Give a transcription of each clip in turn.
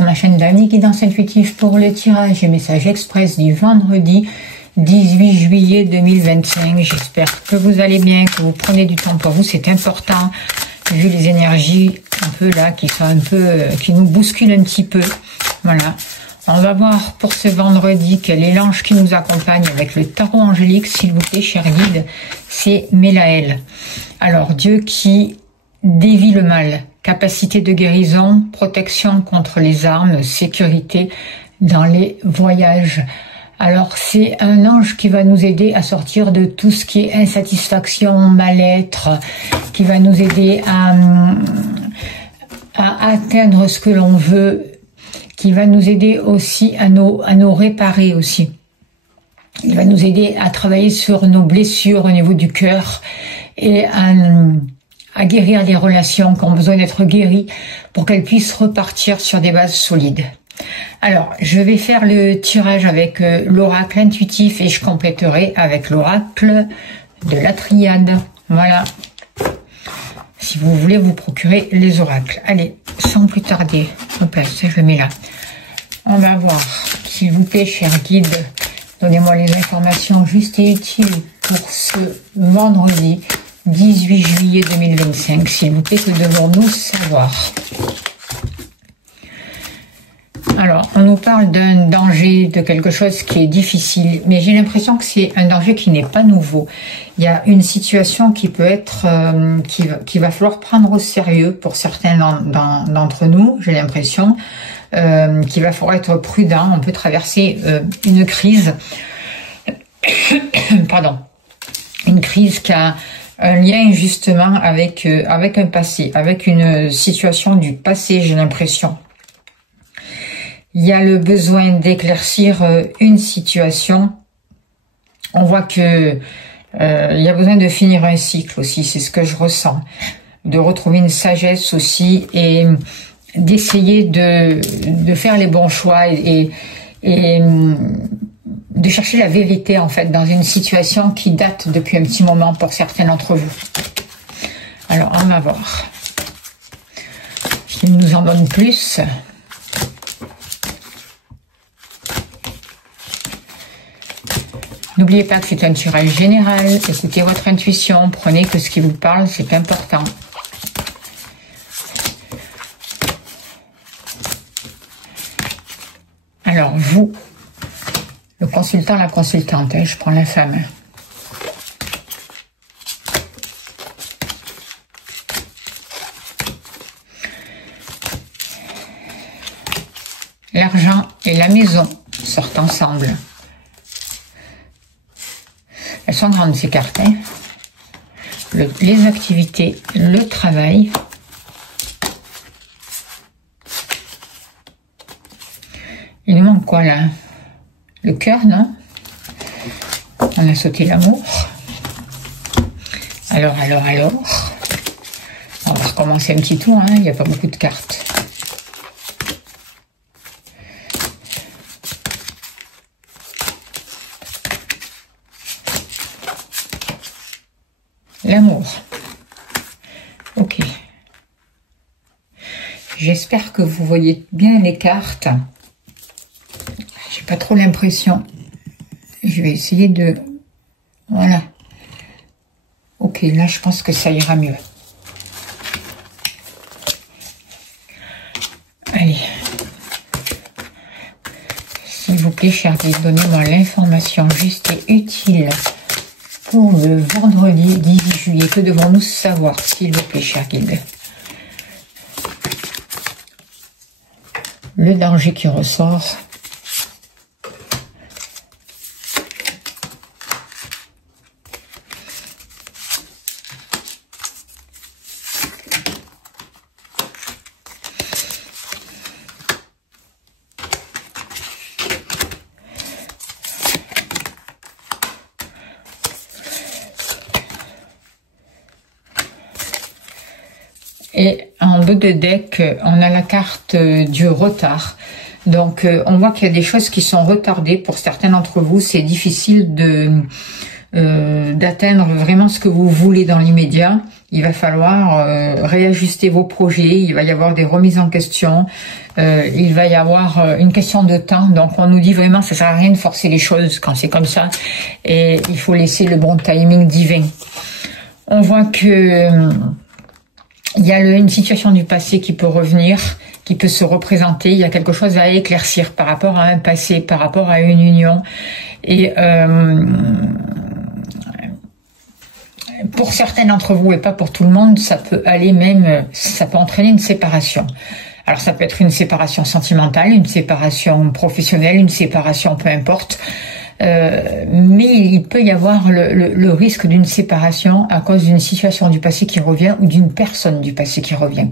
sur ma chaîne d'Annie Guidance Intuitive pour le tirage et message express du vendredi 18 juillet 2025. J'espère que vous allez bien, que vous prenez du temps pour vous, c'est important, vu les énergies un peu là, qui sont un peu, qui nous bousculent un petit peu. Voilà. On va voir pour ce vendredi quel est l'ange qui nous accompagne avec le tarot angélique, s'il vous plaît, cher guide. C'est Mélaël. Alors, Dieu qui dévie le mal, capacité de guérison, protection contre les armes, sécurité dans les voyages. Alors, c'est un ange qui va nous aider à sortir de tout ce qui est insatisfaction, mal-être, qui va nous aider à atteindre ce que l'on veut, qui va nous aider aussi à nous réparer aussi. Il va nous aider à travailler sur nos blessures au niveau du cœur et à guérir les relations qui ont besoin d'être guéries pour qu'elles puissent repartir sur des bases solides. Alors, je vais faire le tirage avec l'oracle intuitif et je compléterai avec l'oracle de la triade. Voilà. Si vous voulez vous procurer les oracles. Allez, sans plus tarder, hop là, ça je le mets là. On va voir, s'il vous plaît, cher guide, donnez-moi les informations justes et utiles pour ce vendredi 18 juillet 2025. S'il vous plaît, que devons-nous savoir? Alors, on nous parle d'un danger, de quelque chose qui est difficile, mais j'ai l'impression que c'est un danger qui n'est pas nouveau. Il y a une situation qui peut être, qu'il va falloir prendre au sérieux pour certains d'entre nous, j'ai l'impression, qu'il va falloir être prudent. On peut traverser une crise, pardon, une crise qui a un lien justement avec un passé, avec une situation du passé, j'ai l'impression. Il y a le besoin d'éclaircir une situation. On voit que il y a besoin de finir un cycle aussi, c'est ce que je ressens. De retrouver une sagesse aussi et d'essayer de faire les bons choix et de chercher la vérité en fait dans une situation qui date depuis un petit moment pour certains d'entre vous. Alors on va voir s'il nous en donne plus. N'oubliez pas que c'est un tirage général, écoutez votre intuition, prenez que ce qui vous parle, c'est important. Alors vous, le consultant, la consultante, je prends la femme. L'argent et la maison sortent ensemble. Elles sont grandes ces cartes, hein. Les activités, le travail. Il nous manque quoi là? Le cœur, non? On a sauté l'amour. Alors. On va recommencer un petit tour, hein. Il n'y a pas beaucoup de cartes. L'amour. Ok. J'espère que vous voyez bien les cartes. J'ai pas trop l'impression. Je vais essayer de... Voilà. Ok, là je pense que ça ira mieux. Allez. S'il vous plaît, cher guide, donnez-moi l'information juste et utile pour le vendredi 18 juillet. Que devons-nous savoir, s'il vous plaît, cher guide? Le danger qui ressort. Et en dos de deck, on a la carte du retard. Donc, on voit qu'il y a des choses qui sont retardées pour certains d'entre vous. C'est difficile d'atteindre vraiment ce que vous voulez dans l'immédiat. il va falloir réajuster vos projets, il va y avoir des remises en question, il va y avoir une question de temps. Donc on nous dit vraiment ça sert à rien de forcer les choses quand c'est comme ça, et il faut laisser le bon timing divin. On voit que il y a une situation du passé qui peut revenir, qui peut se représenter. Il y a quelque chose à éclaircir par rapport à un passé, par rapport à une union. Et pour certains d'entre vous et pas pour tout le monde, ça peut aller même, ça peut entraîner une séparation. Alors ça peut être une séparation sentimentale, une séparation professionnelle, une séparation peu importe. Mais il peut y avoir le risque d'une séparation à cause d'une situation du passé qui revient ou d'une personne du passé qui revient.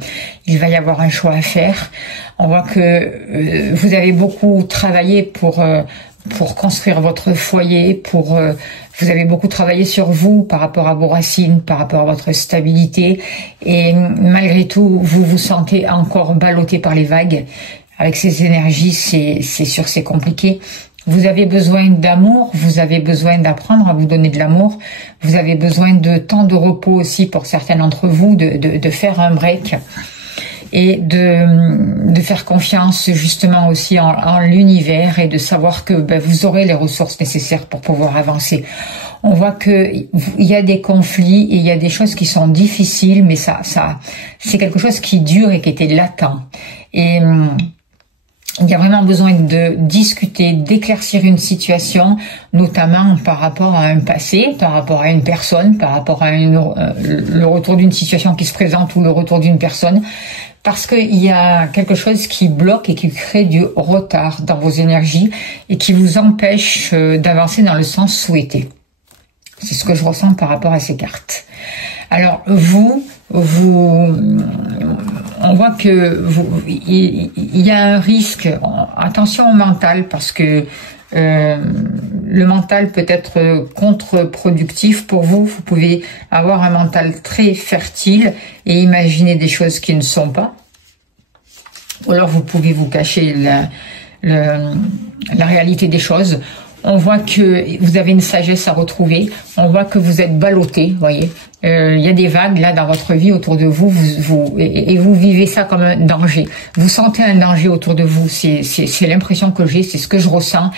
Il va y avoir un choix à faire. On voit que vous avez beaucoup travaillé pour construire votre foyer, vous avez beaucoup travaillé sur vous par rapport à vos racines, par rapport à votre stabilité, et malgré tout, vous vous sentez encore ballotté par les vagues. Avec ces énergies, c'est sûr, c'est compliqué. Vous avez besoin d'amour, vous avez besoin d'apprendre à vous donner de l'amour, vous avez besoin de temps de repos aussi pour certains d'entre vous, de faire un break et de faire confiance justement aussi en l'univers, et de savoir que vous aurez les ressources nécessaires pour pouvoir avancer. On voit que il y a des conflits et il y a des choses qui sont difficiles, mais ça c'est quelque chose qui dure et qui était latent. Et il y a vraiment besoin de discuter, d'éclaircir une situation, notamment par rapport à un passé, par rapport à une personne, par rapport à le retour d'une situation qui se présente ou le retour d'une personne, parce qu'il y a quelque chose qui bloque et qui crée du retard dans vos énergies et qui vous empêche d'avancer dans le sens souhaité. C'est ce que je ressens par rapport à ces cartes. Alors on voit que il y a un risque. Attention au mental, parce que le mental peut être contre-productif pour vous. Vous pouvez avoir un mental très fertile et imaginer des choses qui ne sont pas. Ou alors vous pouvez vous cacher la réalité des choses. On voit que vous avez une sagesse à retrouver. On voit que vous êtes ballotté, voyez. Il y a des vagues là dans votre vie autour de vous, et vous vivez ça comme un danger. Vous sentez un danger autour de vous. C'est l'impression que j'ai, c'est ce que je ressens.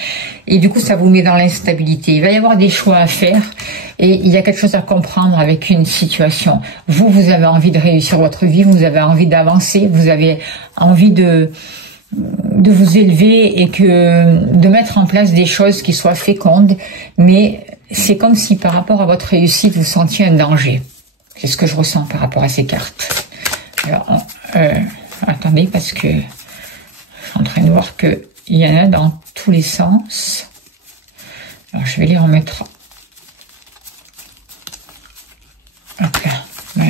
Et du coup, ça vous met dans l'instabilité. Il va y avoir des choix à faire, et il y a quelque chose à comprendre avec une situation. Vous avez envie de réussir votre vie, vous avez envie d'avancer, vous avez envie de vous élever et de mettre en place des choses qui soient fécondes, mais c'est comme si par rapport à votre réussite, vous sentiez un danger. C'est ce que je ressens par rapport à ces cartes. Alors, attendez, parce que je suis en train de voir qu'il y en a dans tous les sens. Alors, je vais les remettre. Hop là. Ouais.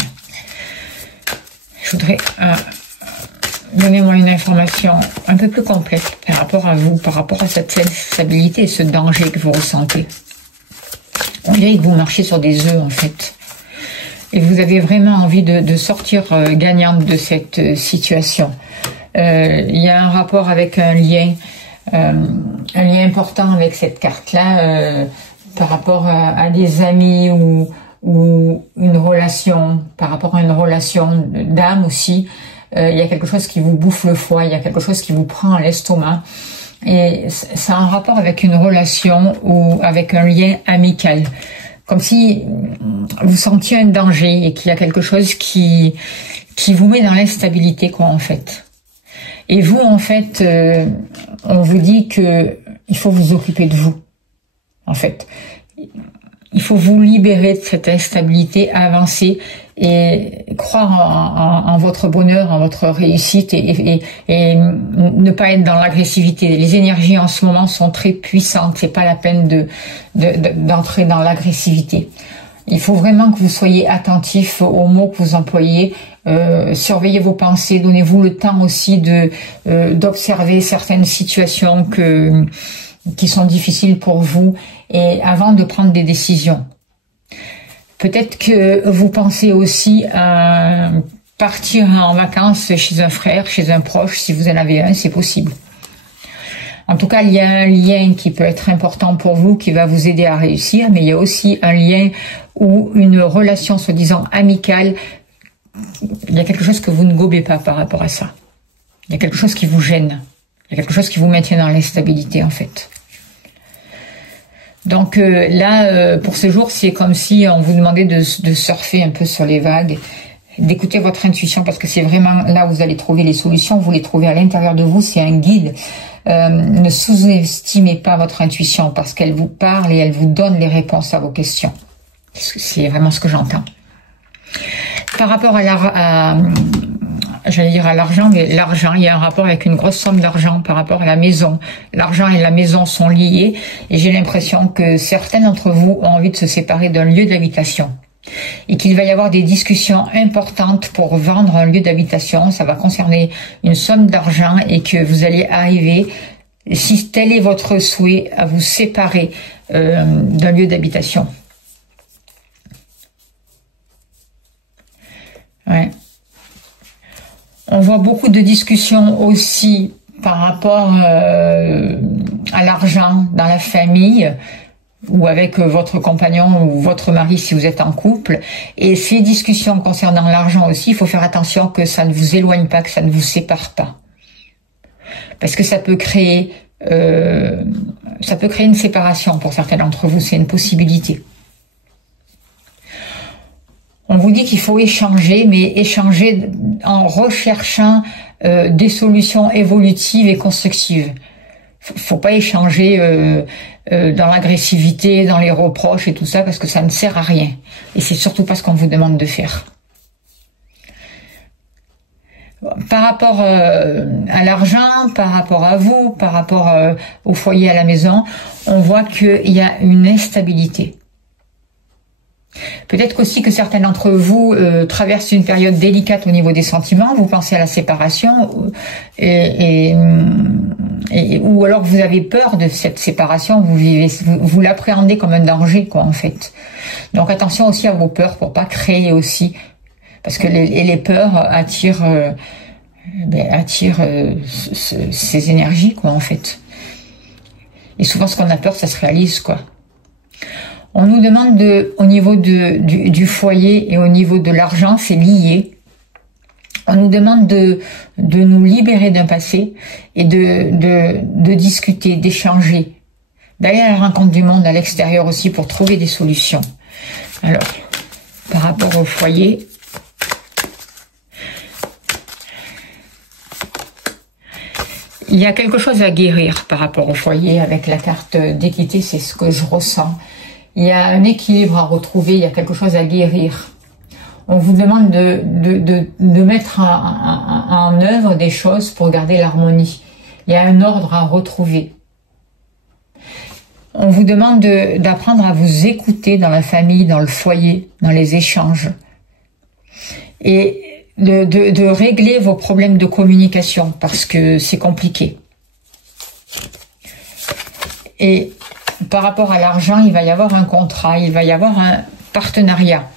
Je voudrais donnez-moi une information un peu plus complète par rapport à vous, par rapport à cette stabilité et ce danger que vous ressentez. On dirait que vous marchez sur des œufs, en fait. Et vous avez vraiment envie de sortir gagnante de cette situation. Il y a un rapport avec un lien important avec cette carte-là, par rapport à des amis ou une relation, par rapport à une relation d'âme aussi. Il y a quelque chose qui vous bouffe le foie, il y a quelque chose qui vous prend à l'estomac. Et ça a un rapport avec une relation ou avec un lien amical. Comme si vous sentiez un danger et qu'il y a quelque chose qui vous met dans l'instabilité, quoi, en fait. Et vous, en fait, on vous dit que il faut vous occuper de vous, en fait. Il faut vous libérer de cette instabilité, avancer et croire en votre bonheur, en votre réussite, et ne pas être dans l'agressivité. Les énergies en ce moment sont très puissantes. C'est pas la peine d'entrer dans l'agressivité. Il faut vraiment que vous soyez attentif aux mots que vous employez. Surveillez vos pensées. Donnez-vous le temps aussi d'observer certaines situations qui sont difficiles pour vous, et avant de prendre des décisions. Peut-être que vous pensez aussi à partir en vacances chez un frère, chez un proche, si vous en avez un, c'est possible. En tout cas, il y a un lien qui peut être important pour vous, qui va vous aider à réussir, mais il y a aussi un lien ou une relation, soi-disant amicale. Il y a quelque chose que vous ne gobez pas par rapport à ça. Il y a quelque chose qui vous gêne. Il y a quelque chose qui vous maintient dans l'instabilité, en fait. Donc là, pour ce jour, c'est comme si on vous demandait de surfer un peu sur les vagues, d'écouter votre intuition, parce que c'est vraiment là où vous allez trouver les solutions. Vous les trouvez à l'intérieur de vous, c'est un guide. Ne sous-estimez pas votre intuition, parce qu'elle vous parle et elle vous donne les réponses à vos questions. C'est vraiment ce que j'entends. Par rapport à j'allais dire à l'argent, mais l'argent, il y a un rapport avec une grosse somme d'argent par rapport à la maison. L'argent et la maison sont liés, et j'ai l'impression que certains d'entre vous ont envie de se séparer d'un lieu d'habitation. Et qu'il va y avoir des discussions importantes pour vendre un lieu d'habitation. Ça va concerner une somme d'argent et que vous allez arriver, si tel est votre souhait, à vous séparer d'un lieu d'habitation. Ouais. On voit beaucoup de discussions aussi par rapport à l'argent dans la famille, ou avec votre compagnon ou votre mari si vous êtes en couple. Et ces discussions concernant l'argent aussi, il faut faire attention que ça ne vous éloigne pas, que ça ne vous sépare pas. Parce que ça peut créer une séparation pour certains d'entre vous, c'est une possibilité. On vous dit qu'il faut échanger, mais échanger en recherchant des solutions évolutives et constructives. Faut pas échanger dans l'agressivité, dans les reproches et tout ça, parce que ça ne sert à rien. Et c'est surtout pas ce qu'on vous demande de faire. Par rapport à l'argent, par rapport à vous, par rapport au foyer, à la maison, on voit qu'il y a une instabilité. Peut-être qu'aussi que certains d'entre vous traversent une période délicate au niveau des sentiments. Vous pensez à la séparation ou alors vous avez peur de cette séparation. Vous l'appréhendez comme un danger, quoi, en fait. Donc attention aussi à vos peurs pour pas créer aussi, parce que les peurs attirent ces énergies, quoi, en fait. Et souvent, ce qu'on a peur, ça se réalise, quoi. On nous demande au niveau du foyer et au niveau de l'argent, c'est lié. On nous demande de nous libérer d'un passé et de discuter, d'échanger, d'aller à la rencontre du monde à l'extérieur aussi pour trouver des solutions. Alors, par rapport au foyer, il y a quelque chose à guérir par rapport au foyer avec la carte d'équité, c'est ce que je ressens. Il y a un équilibre à retrouver, il y a quelque chose à guérir. On vous demande de mettre en œuvre des choses pour garder l'harmonie. Il y a un ordre à retrouver. On vous demande d'apprendre à vous écouter dans la famille, dans le foyer, dans les échanges. Et de régler vos problèmes de communication, parce que c'est compliqué. Et par rapport à l'argent, il va y avoir un contrat, il va y avoir un partenariat.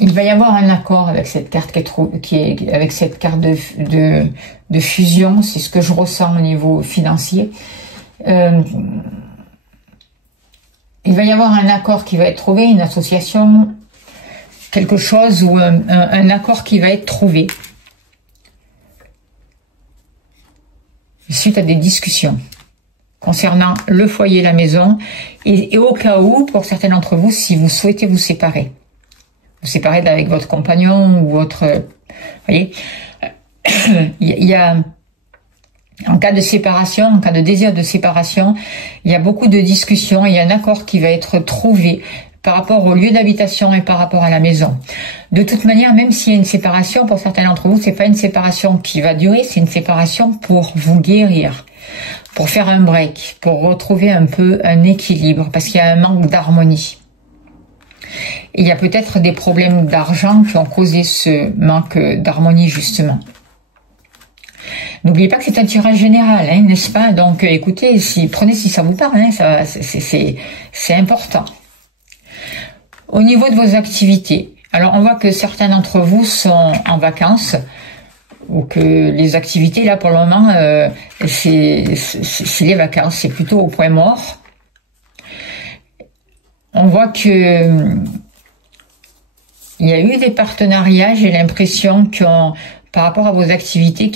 Il va y avoir un accord avec cette carte avec cette carte de fusion, c'est ce que je ressens au niveau financier. Il va y avoir un accord qui va être trouvé, une association, quelque chose ou un accord qui va être trouvé suite à des discussions concernant le foyer, la maison, et au cas où, pour certains d'entre vous, si vous souhaitez vous séparer avec votre compagnon ou votre... Vous voyez, il y a, en cas de séparation, en cas de désir de séparation, il y a beaucoup de discussions, il y a un accord qui va être trouvé par rapport au lieu d'habitation et par rapport à la maison. De toute manière, même s'il y a une séparation, pour certains d'entre vous, c'est pas une séparation qui va durer, c'est une séparation pour vous guérir, pour faire un break, pour retrouver un peu un équilibre, parce qu'il y a un manque d'harmonie. Il y a peut-être des problèmes d'argent qui ont causé ce manque d'harmonie, justement. N'oubliez pas que c'est un tirage général, hein, n'est-ce pas? Donc écoutez, prenez si ça vous parle, hein, c'est important. Au niveau de vos activités, alors on voit que certains d'entre vous sont en vacances, ou que les activités, là, pour le moment, c'est les vacances, c'est plutôt au point mort. On voit que il y a eu des partenariats, j'ai l'impression, par rapport à vos activités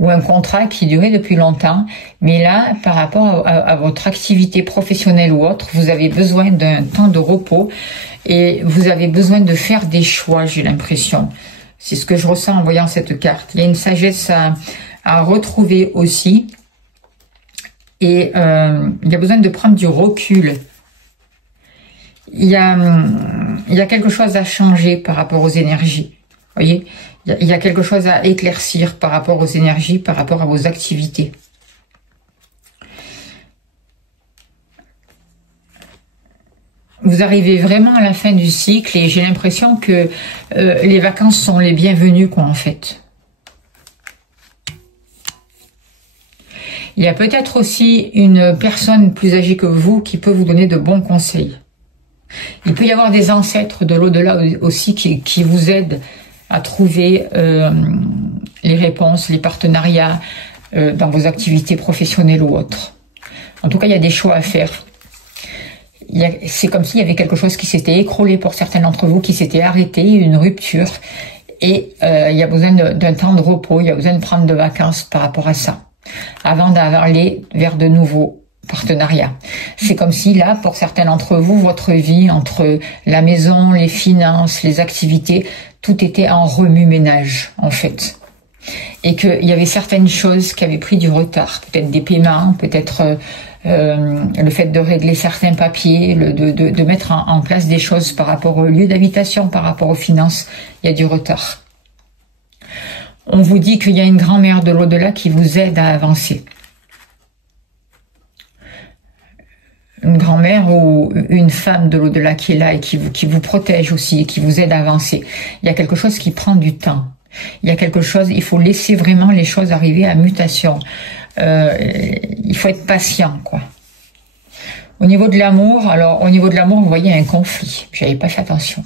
ou un contrat qui durait depuis longtemps. Mais là, par rapport à votre activité professionnelle ou autre, vous avez besoin d'un temps de repos et vous avez besoin de faire des choix, j'ai l'impression. C'est ce que je ressens en voyant cette carte. Il y a une sagesse à retrouver aussi. Et il y a besoin de prendre du recul. Il y a quelque chose à changer par rapport aux énergies. Vous voyez, il y a quelque chose à éclaircir par rapport aux énergies, par rapport à vos activités. Vous arrivez vraiment à la fin du cycle et j'ai l'impression que les vacances sont les bienvenues, quoi, en fait. Il y a peut-être aussi une personne plus âgée que vous qui peut vous donner de bons conseils. Il peut y avoir des ancêtres de l'au-delà aussi qui vous aident à trouver les réponses, les partenariats dans vos activités professionnelles ou autres. En tout cas, il y a des choix à faire. C'est comme s'il y avait quelque chose qui s'était écroulé pour certains d'entre vous, qui s'était arrêté, une rupture. Et il y a besoin d'un temps de repos, il y a besoin de prendre de vacances par rapport à ça, avant d'aller vers de nouveaux partenariats. C'est comme si là, pour certains d'entre vous, votre vie, entre la maison, les finances, les activités, tout était en remue-ménage, en fait. Et qu'il y avait certaines choses qui avaient pris du retard, peut-être des paiements, peut-être le fait de régler certains papiers, de mettre en place des choses par rapport au lieu d'habitation, par rapport aux finances, il y a du retard. On vous dit qu'il y a une grand-mère de l'au-delà qui vous aide à avancer. Une grand-mère ou une femme de l'au-delà qui est là et qui vous protège aussi et qui vous aide à avancer. Il y a quelque chose qui prend du temps. Il y a quelque chose, il faut laisser vraiment les choses arriver à mutation. Il faut être patient, quoi. Au niveau de l'amour, vous voyez un conflit. J'avais pas fait attention.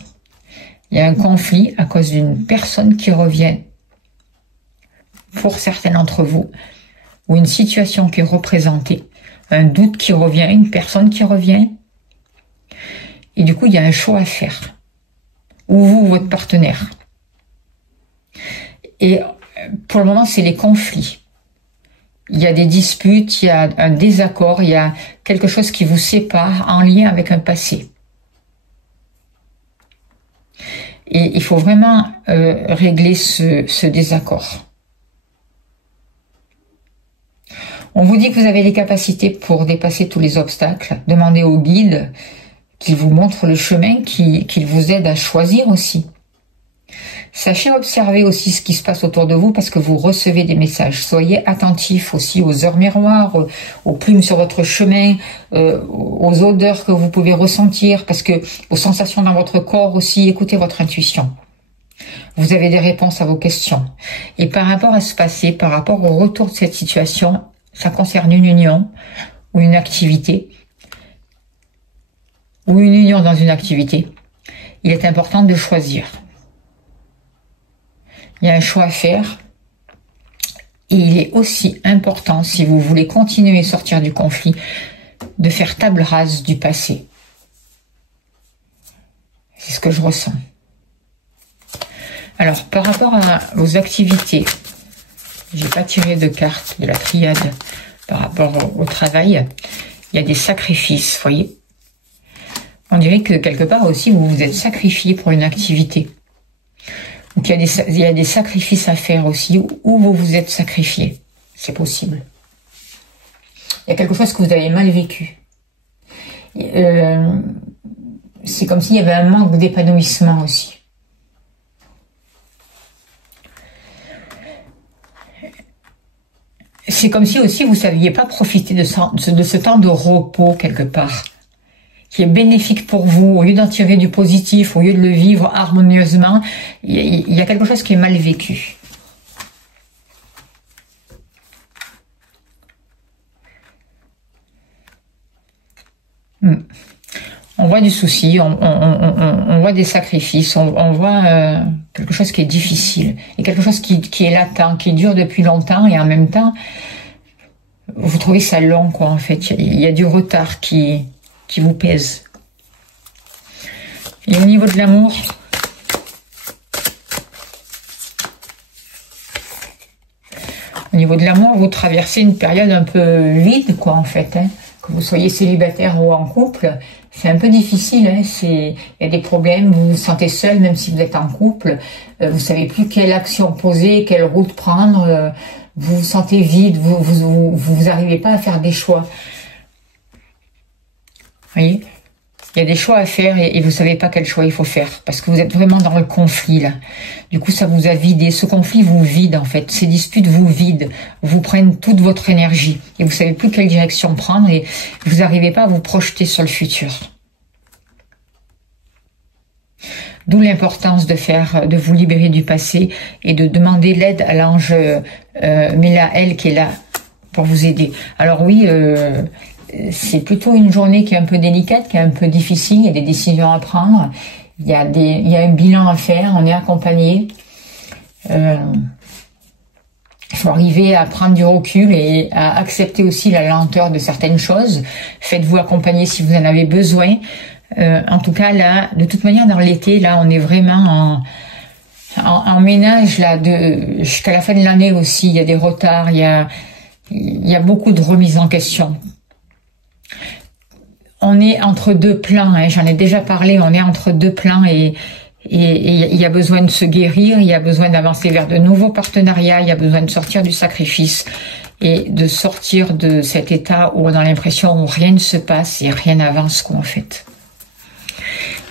Il y a un conflit à cause d'une personne qui revient pour certains d'entre vous, ou une situation qui est représentée, un doute qui revient, une personne qui revient. Et du coup, il y a un choix à faire. Ou vous, votre partenaire. Et pour le moment, c'est les conflits. Il y a des disputes, il y a un désaccord, il y a quelque chose qui vous sépare en lien avec un passé. Et il faut vraiment régler ce désaccord. On vous dit que vous avez les capacités pour dépasser tous les obstacles. Demandez au guide qu'il vous montre le chemin, qu'il vous aide à choisir aussi. Sachez observer aussi ce qui se passe autour de vous parce que vous recevez des messages. Soyez attentifs aussi aux heures miroirs, aux plumes sur votre chemin, aux odeurs que vous pouvez ressentir, parce que aux sensations dans votre corps aussi. Écoutez votre intuition. Vous avez des réponses à vos questions. Et par rapport à ce passé, par rapport au retour de cette situation, ça concerne une union ou une activité, ou une union dans une activité. Il est important de choisir. Il y a un choix à faire. Et il est aussi important, si vous voulez continuer à sortir du conflit, de faire table rase du passé. C'est ce que je ressens. Alors, par rapport à vos activités, j'ai pas tiré de carte de la triade par rapport au travail. Il y a des sacrifices, vous voyez. On dirait que quelque part aussi, vous vous êtes sacrifié pour une activité. Donc il y a des sacrifices à faire aussi, où vous vous êtes sacrifié. C'est possible. Il y a quelque chose que vous avez mal vécu. C'est comme s'il y avait un manque d'épanouissement aussi. C'est comme si aussi vous ne saviez pas profiter de ce temps de repos quelque part, qui est bénéfique pour vous. Au lieu d'en tirer du positif, au lieu de le vivre harmonieusement, il y a quelque chose qui est mal vécu. On voit du souci, on voit des sacrifices, on voit quelque chose qui est difficile, et quelque chose qui est latent, qui dure depuis longtemps, et en même temps, vous trouvez ça long, quoi, en fait. Il y a du retard qui vous pèse. Et au niveau de l'amour, vous traversez une période un peu vide, quoi, en fait, hein. Que vous soyez célibataire ou en couple, c'est un peu difficile, hein. Il y a des problèmes, vous vous sentez seul, même si vous êtes en couple, vous savez plus quelle action poser, quelle route prendre, vous vous sentez vide, vous arrivez pas à faire des choix. Vous voyez, il y a des choix à faire et vous savez pas quel choix il faut faire parce que vous êtes vraiment dans le conflit là. Du coup, ça vous a vidé. Ce conflit vous vide en fait. Ces disputes vous vident, vous prennent toute votre énergie et vous savez plus quelle direction prendre et vous n'arrivez pas à vous projeter sur le futur. D'où l'importance de vous libérer du passé et de demander l'aide à l'ange Mélaël qui est là pour vous aider. Alors oui, c'est plutôt une journée qui est un peu délicate, qui est un peu difficile, il y a des décisions à prendre, il y a un bilan à faire, on est accompagné. Il faut arriver à prendre du recul et à accepter aussi la lenteur de certaines choses. Faites-vous accompagner si vous en avez besoin. En tout cas, là, de toute manière, dans l'été, là, on est vraiment en ménage, là, jusqu'à la fin de l'année aussi. Il y a des retards, il y a beaucoup de remises en question. On est entre deux plans, hein, j'en ai déjà parlé, on est entre deux plans et il y a besoin de se guérir, il y a besoin d'avancer vers de nouveaux partenariats, il y a besoin de sortir du sacrifice et de sortir de cet état où on a l'impression où rien ne se passe et rien n'avance, quoi, en fait.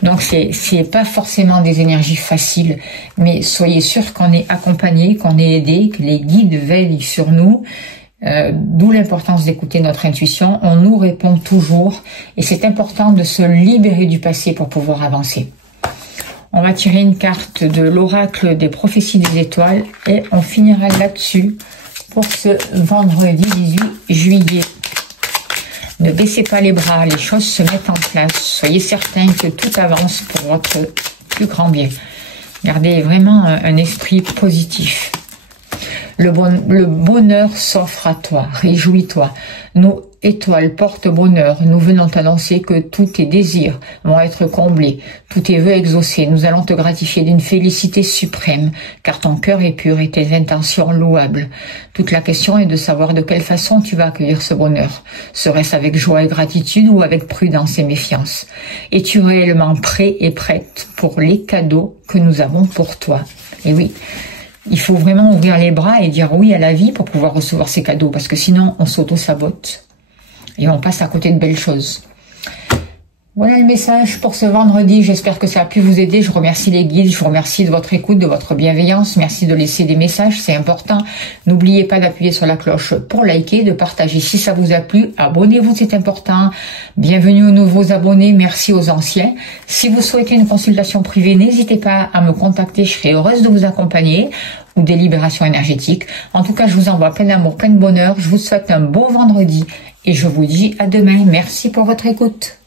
Donc c'est pas forcément des énergies faciles, mais soyez sûr qu'on est accompagné, qu'on est aidé, que les guides veillent sur nous. D'où l'importance d'écouter notre intuition. On nous répond toujours et c'est important de se libérer du passé pour pouvoir avancer. On va tirer une carte de l'oracle des prophéties des étoiles et on finira là-dessus pour ce vendredi 18 juillet. Ne baissez pas les bras, les choses se mettent en place. Soyez certains que tout avance pour votre plus grand bien. Gardez vraiment un esprit positif. Le bonheur s'offre à toi, réjouis-toi. Nos étoiles portent bonheur. Nous venons t'annoncer que tous tes désirs vont être comblés, tous tes vœux exaucés. Nous allons te gratifier d'une félicité suprême, car ton cœur est pur et tes intentions louables. Toute la question est de savoir de quelle façon tu vas accueillir ce bonheur. Serait-ce avec joie et gratitude ou avec prudence et méfiance? Es-tu réellement prêt et prête pour les cadeaux que nous avons pour toi? Et oui, il faut vraiment ouvrir les bras et dire oui à la vie pour pouvoir recevoir ces cadeaux, parce que sinon on s'auto-sabote et on passe à côté de belles choses. Voilà le message pour ce vendredi, j'espère que ça a pu vous aider. Je remercie les guides, je vous remercie de votre écoute, de votre bienveillance, merci de laisser des messages, c'est important. N'oubliez pas d'appuyer sur la cloche pour liker, de partager si ça vous a plu, abonnez-vous, c'est important. Bienvenue aux nouveaux abonnés, merci aux anciens. Si vous souhaitez une consultation privée, n'hésitez pas à me contacter, je serai heureuse de vous accompagner, ou des libérations énergétiques. En tout cas, je vous envoie plein d'amour, plein de bonheur, je vous souhaite un beau vendredi et je vous dis à demain. Merci pour votre écoute.